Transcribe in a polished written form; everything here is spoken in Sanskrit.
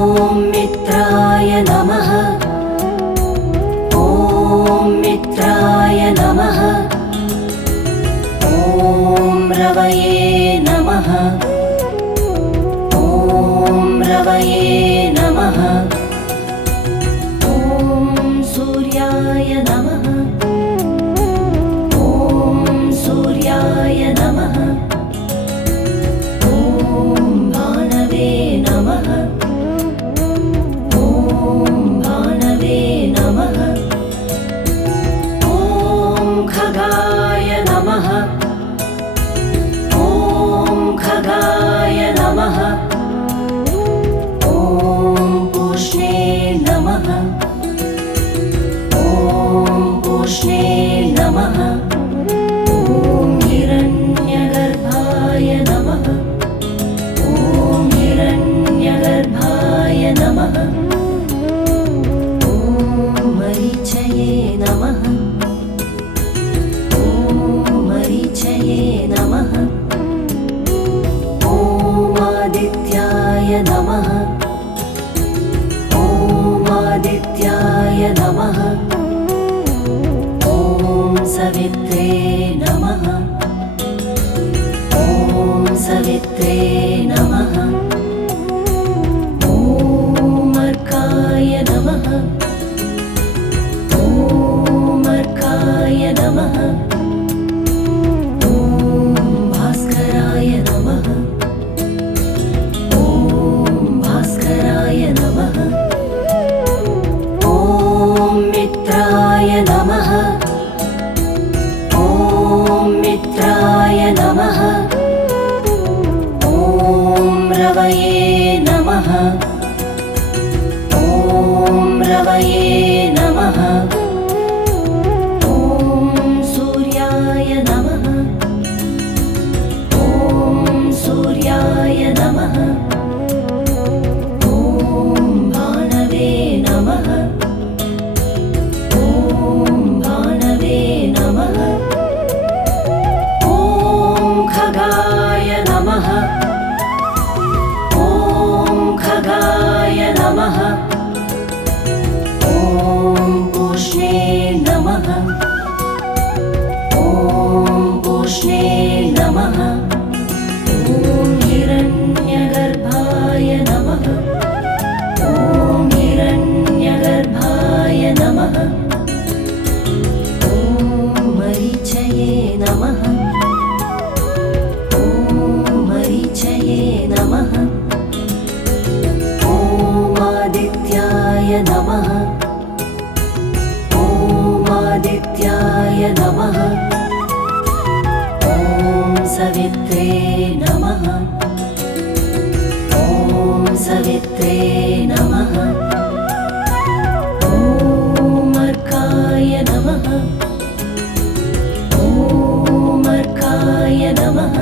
ॐ मित्राय नमः। ॐ मित्राय नमः। ॐ रवये नमः। ॐ रवये नमः। ॐ सूर्याय नमः। ॐ सूर्याय नमः। ॐ भानवे नमः। ॐ भानवे नमः। ॐ खगाय नमः। ॐ खगाय नमः। ॐ पूष्णे नमः। ॐ पूष्णे नमः। ॐ हिरण्यगर्भाय नमः। ॐ हिरण्यगर्भाय नमः। ॐ मरीचये नमः। ॐ मरीचये नमः। ॐ आदित्याय नमः। ॐ आदित्याय नमः। ॐ सवित्रे नमः। ॐ सवित्रे नमः। ॐ अर्काय नमः। ॐ अर्काय नमः। ॐ भास्कराय नमः। ॐ भास्कराय नमः। ॐ मित्राय नमः। ॐ मित्राय नमः। ॐ रवये नमः। ॐ रवये नमः। ॐ सूर्याय नमः। ॐ सूर्याय नमः। ॐ भानवे नमः। ॐ भानवे नमः। ॐ खगाय नमः। ॐ खगाय नमः। ॐ पूष्णे नमः। ॐ पूष्णे नमः। ॐ हिरण्यगर्भाय नमः। ॐ हिरण्यगर्भाय नमः। ॐ मरीचये नमः। ॐ मरीचये नमः। ॐ आदित्याय नमः। ॐ आदित्याय नमः। ॐ सवित्रे नमः। ॐ सवित्रे नमः। ॐ अर्काय नमः। ॐ अर्काय नमः।